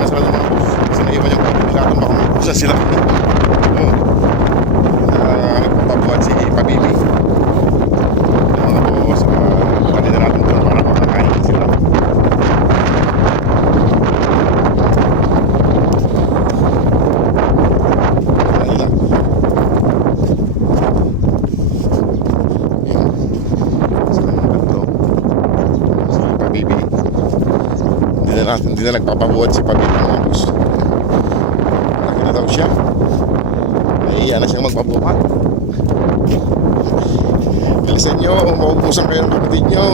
na sila ng mga boss. Kasi naiwan yung kapitulaton, baka magpusan sila. Nagpapabuhat si Pabibi. Yung mga boss, kanina natin doon para makakain sila. Hindi na nagpapabuhat si Pabibi mga boss. Laki na daw siya. Nahiya na siyang magpabuhat. Bilisan nyo, maubusan kayo ng kapatid nyo.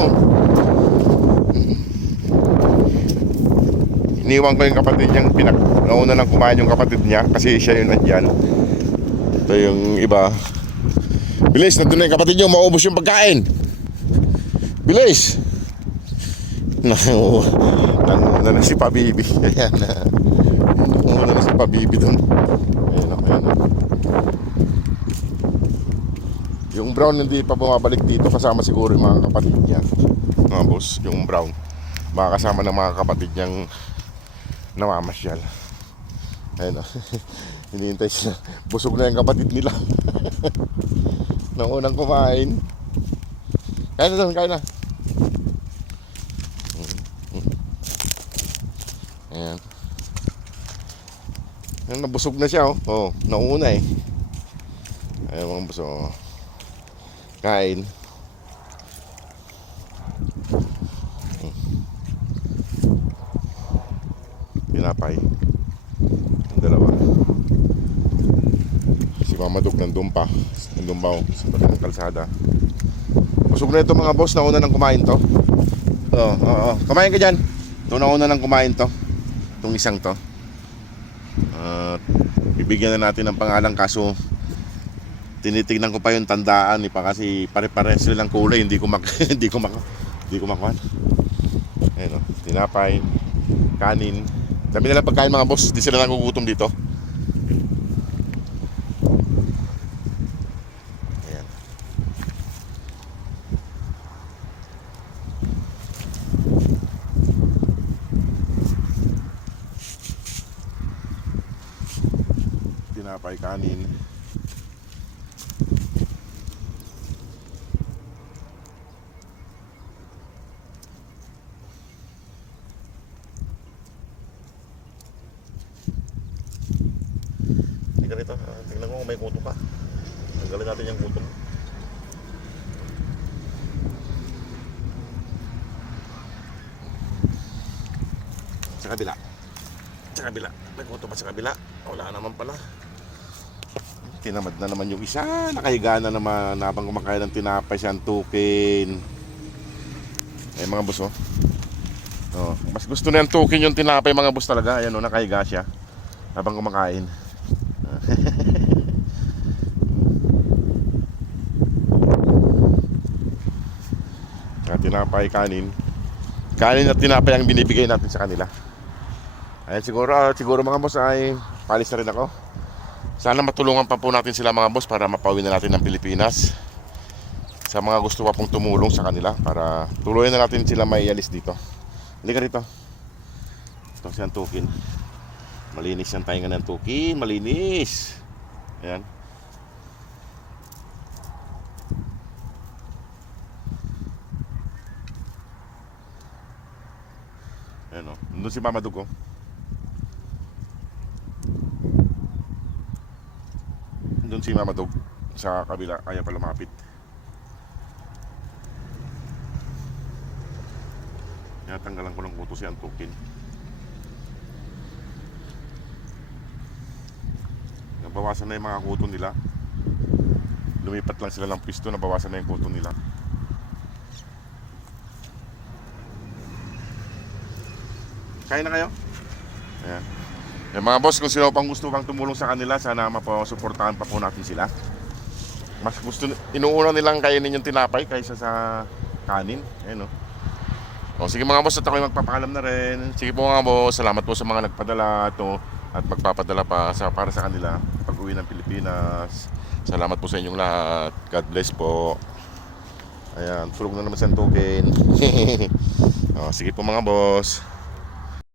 Iniwan ko yung kapatid niyang nauna lang kumain yung kapatid niya kasi siya yung nandyan. Ito yung iba. Bilis, nandun na yung kapatid nyo, maubos yung pagkain. Bilis. Nanguna na si Pabibi. Ayan na. Nanguna na si Pabibi doon. Ayan o, ayan o. Yung brown hindi pa bumabalik dito. Kasama siguro yung mga kapatid niya. Mga boss, yung brown makakasama ng mga kapatid niyang namamasyal. Ayan o. Hinihintay sila. Busog na yung kapatid nila. Nang unang kumain. Kaya na doon, kaya na. Ayan. Ayan, nabusog na siya oh. Oh, nauna eh. Ayan mga busog oh. Kain. Pinapay. Ang dalawa. Si Mama Duk nandun pa. Nandun pa oh, sa tabi ng kalsada. Busog na ito mga boss. Nauna nang kumain to. Oo. Kumain ka dyan. Ito nauna nang kumain to. Itong isang to. Bibigyan na natin ng pangalan kaso tinitignan ko pa yung tandaan pa kasi pare-pares silang kulay. Hindi ko makuha. Ayun, tinapay, kanin. Dami nila pagkain mga boss. Hindi sila nagugutom dito. Ayan. Tinapay, kanin. Tingnan ito, tingnan ko kung may kuto pa. Tanggalin natin yung kuto. Sa kabila. May kuto pa sa kabila. Wala naman pala. Tinamad na naman yung isa. Nakahiga na naman habang kumakain ng tinapay siyang tukin. Eh mga boss oh. Mas gusto na yung tukin yung tinapay mga boss talaga. Ayan oh, nakahiga siya habang kumakain. Tinapay, kanin at tinapay ang binibigay natin sa kanila. Ayan, siguro mga boss ay palis na rin ako. Sana matulungan pa po natin sila mga boss para mapauwi na natin ng Pilipinas. Sa mga gusto pa pong tumulong sa kanila para tuloy na natin sila maialis dito. Halika rito. Ito siyang tukin. Malinis yung tainga ng tukin. Malinis. Ayan. Ayan o. Nandun si Mama Duk oh. Nandun si Mama Duk sa kabila. Kaya pala lumapit. Kaya tanggalan ko ng kuto si Antukin. Nabawasan na yung mga kuto nila. Lumipat lang sila ng pisto. Nabawasan na yung kuto nila. Kain na kayo? Ayan. Yung mga boss, kung sino pang gusto pang tumulong sa kanila, sana mapasuportahan pa po natin sila. Mas gusto, inuuna nilang kainin yung tinapay kaysa sa kanin. Ayan o. O sige mga boss, at ako'y magpapaalam na rin. Sige po mga boss, salamat po sa mga nagpadala ito at magpapadala pa para sa kanila pag-uwi ng Pilipinas. Salamat po sa inyong lahat. God bless po. Ayan, tulog na naman sa Antukin. O, sige po mga boss.